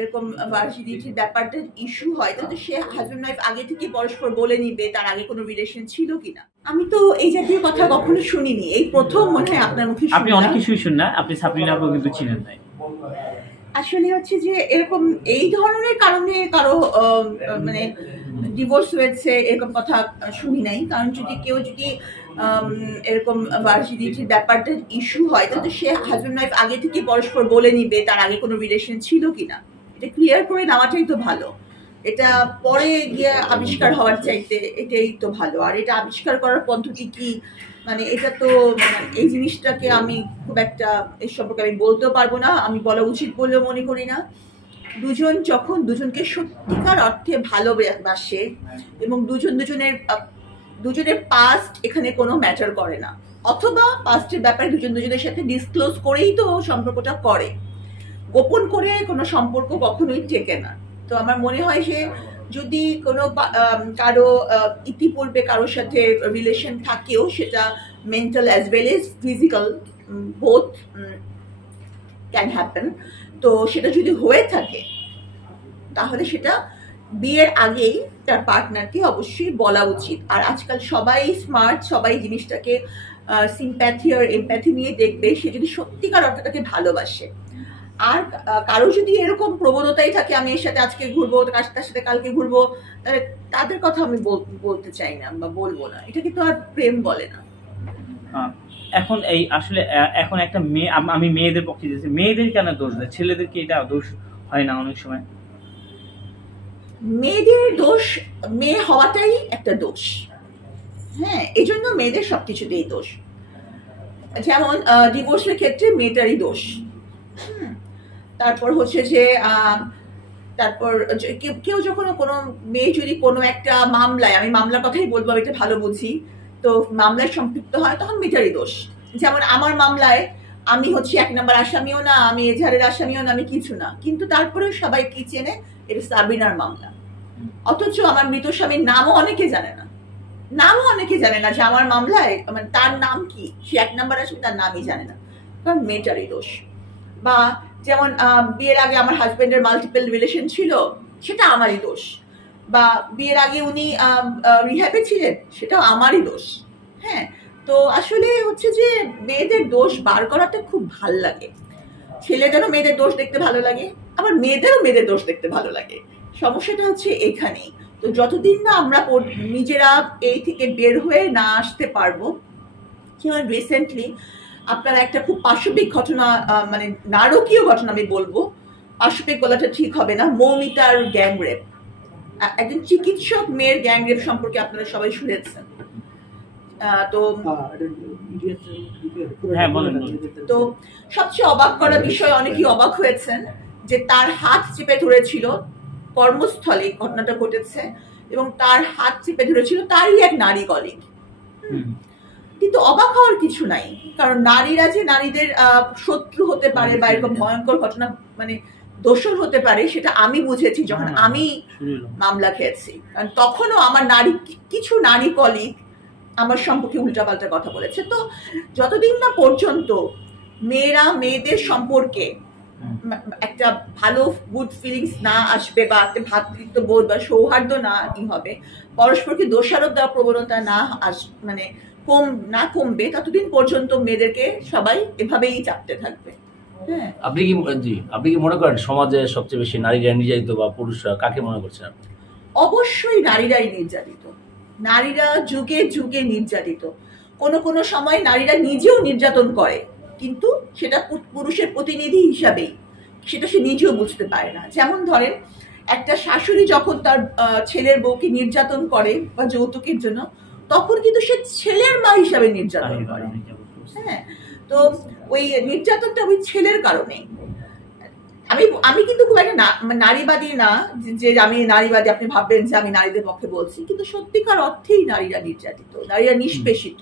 এরকম ভার্জিনিটির ব্যাপারটা ইস্যু হয় তাহলে সে হাজবেন্ড ওয়াইফ আগে থেকে পরস্পর বলে নিবে তার আগে কোনো রিলেশন ছিল কিনা। আমি তো এই জাতীয় কথা কখনো শুনিনি, এই প্রথম মনে হয় আপনার মুখে। আপনি অনেক কিছুই শুন না, আপনি সাবরিনা আপু কিন্তু চিনেন নাই। আসলে হচ্ছে যে এরকম এই ধরনের কারণে কারো মানে ডিভোর্স হয়েছে এরকম কথা শুনি নাই। কারণ যদি এরকম ভার্জিনিটির ব্যাপারটা ইস্যু হয় তাহলে সে হাজবেন্ড ওয়াইফ আগে থেকে পরস্পর বলে নিবে তার আগে কোনো রিলেশন ছিল কিনা, এটা ক্লিয়ার করে নেওয়াটাই তো ভালো। এটা পরে গিয়ে আবিষ্কার হওয়ার চাইতে এটাই তো ভালো। আর এটা আবিষ্কার করার পদ্ধতি কি, মানে এটা তো এই জিনিসটাকে আমি খুব একটা এই সম্পর্কে আমি বলতেও পারবো না, আমি বলা উচিত বলেও মনে করি না। দুজন যখন দুজনকে সত্যিকার অর্থে ভালোবাসে এবং দুজনের পাস্ট এখানে কোনো ম্যাটার করে না, অথবা পাস্টের ব্যাপারে দুজনের সাথে ডিসক্লোজ করেই তো সম্পর্কটা করে, গোপন করে কোনো সম্পর্ক কখনোই টেকে না। তো আমার মনে হয় যে যদি কোনো কারো ইতিপূর্বে কারোর সাথে রিলেশন থাকেও, সেটা mental as well as physical both can happen, তো সেটা যদি হয়ে থাকে তাহলে সেটা বিয়ের আগেই তার পার্টনারকে অবশ্যই বলা উচিত। আর আজকাল সবাই স্মার্ট, সবাই জিনিসটাকে সিম্প্যাথি আর এমপ্যাথি নিয়ে দেখবে, সে যদি সত্যিকার অর্থে তাকে ভালোবাসে। আর কারো যদি এরকম প্রবণতাই থাকে আমি এর সাথে আজকে ঘুরবো, তার সাথে কালকে ঘুরবো, তাহলে তাদের কথা আমি বলতে চাই না বা বলবো না, এটাকে তো আর প্রেম বলে না। এখন এই আসলে এখন একটা মেয়ে, আমি মেয়েদের পক্ষে দিয়েছি, মেয়েদের কেন দোষ দেয়, ছেলেদের কি এটা দোষ হয় না অনেক সময়? মেয়েদের দোষ, মেয়ে হওয়াটাই একটা দোষ। হ্যাঁ, এই জন্য মেয়েদের সবকিছুতেই দোষ। যেমন ডিভোর্সের ক্ষেত্রে মেয়েটারই দোষ। তারপর হচ্ছে যে তারপর কেউ যখন কোনো মেয়ে যদি কোনো একটা মামলায়, আমি মামলার কথাই বলবো, আমি এটা ভালো বুঝি, তো মামলায় সম্পৃক্ত হয় তখন মেয়েটারই দোষ। যেমন আমার মামলায় আমি হচ্ছে 1 নম্বর আসামিও না, আমি এজাহারের আসামিও না, আমি কিছু না, কিন্তু তারপরেও সবাই কি চেনে, এটা সাবিনার মামলা। অথচ আমার মৃত স্বামীর নামও অনেকে জানে না, যে আমার মামলায় মানে তার নাম কি, সে 1 নম্বর আসামি, তার নামই জানে না, কারণ মেয়েটারই দোষ। বা যেমন বিয়ের আগে আমার হাজবেন্ডের মাল্টিপল রিলেশন ছিল, সেটা আমারই দোষ। বা বিয়ের আগে উনি রিহ্যাবে ছিলেন, সেটাও আমারই দোষ। হ্যাঁ, তো আসলে হচ্ছে যে মেয়েদের দোষ বার করাটা খুব ভাল লাগে। ছেলেদেরও মেয়েদের দোষ দেখতে ভালো লাগে, আবার মেয়েদেরও মেয়েদের দোষ দেখতে ভালো লাগে। সমস্যাটা হচ্ছে এখানেই। তো যতদিন না আমরা নিজেরা এই থেকে বের হয়ে না আসতে পারবো, যেমন রিসেন্টলি আপনার একটা খুব পাশবিক ঘটনা, মানে নারকীয় ঘটনা আমি বলবো, পাশবিক বলাটা ঠিক হবে না, মৌমিতার গ্যাংরেপ, একজন চিকিৎসক মেয়ের গ্যাংরেপ সম্পর্কে আপনারা সবাই শুনেছেন। তো তো সবচেয়ে অবাক করা বিষয়, অনেকেই অবাক হয়েছেন যে তার হাত চেপে ধরেছিল, কর্মস্থলে ঘটনাটা ঘটেছে, এবং তার হাত চেপে ধরেছিল তারই এক নারী কলিগ। কিন্তু অবাক হওয়ার কিছু নাই, কারণ নারীরা যে নারীদের শত্রু হতে পারে বা এরকম ভয়ঙ্কর ঘটনা মানে দোষর হতে পারে, সেটা আমি বুঝেছি যখন আমি মামলা খেয়েছি। কারণ তখনও আমার কিছু নারী কলিগ আমার সম্পর্কে উল্টাপাল্টা কথা বলেছে। তো যতদিন না পর্যন্ত মেয়েরা মেয়েদের সম্পর্কে একটা ভালো গুড ফিলিংস না আসবে, বা একটা ভ্রাতৃত্ব বোধ বা সৌহার্দ্য না হবে, পরস্পরকে দোষারোপ দেওয়া প্রবণতা মানে কমবে, ততদিন পর্যন্ত মেয়েদেরকে সবাই এভাবেই চাপতে থাকবে। হ্যাঁ, আপনি কি মনে করেন সমাজে সবচেয়ে বেশি নারীরা নির্যাতিত বা পুরুষরা, কাকে মনে করছেন আপনি? অবশ্যই নারীরাই নির্যাতিত, নারীরা যুগে যুগে নির্যাতিত। কোনো সময় নারীরা নিজেও নির্যাতন করে, কিন্তু সেটা পুরুষের প্রতিনিধি হিসাবেই, সেটা সে নিজেও বুঝতে পারে না। যেমন ধরেন, একটা শাশুড়ি যখন তার ছেলের বউকে নির্যাতন করে বা যৌতুকের জন্য, তখন কিন্তু সে ছেলের মা হিসাবে নির্যাতন করে। হ্যাঁ, তো ওই নির্যাতনটা ওই ছেলের কারণে। আমি কিন্তু খুব একটা নারীবাদী না, যে আমি নারীবাদী আপনি ভাববেন যে আমি নারীদের পক্ষে বলছি, কিন্তু সত্যিকার অর্থেই নারীরা নির্যাতিত, নারীরা নিষ্পেষিত।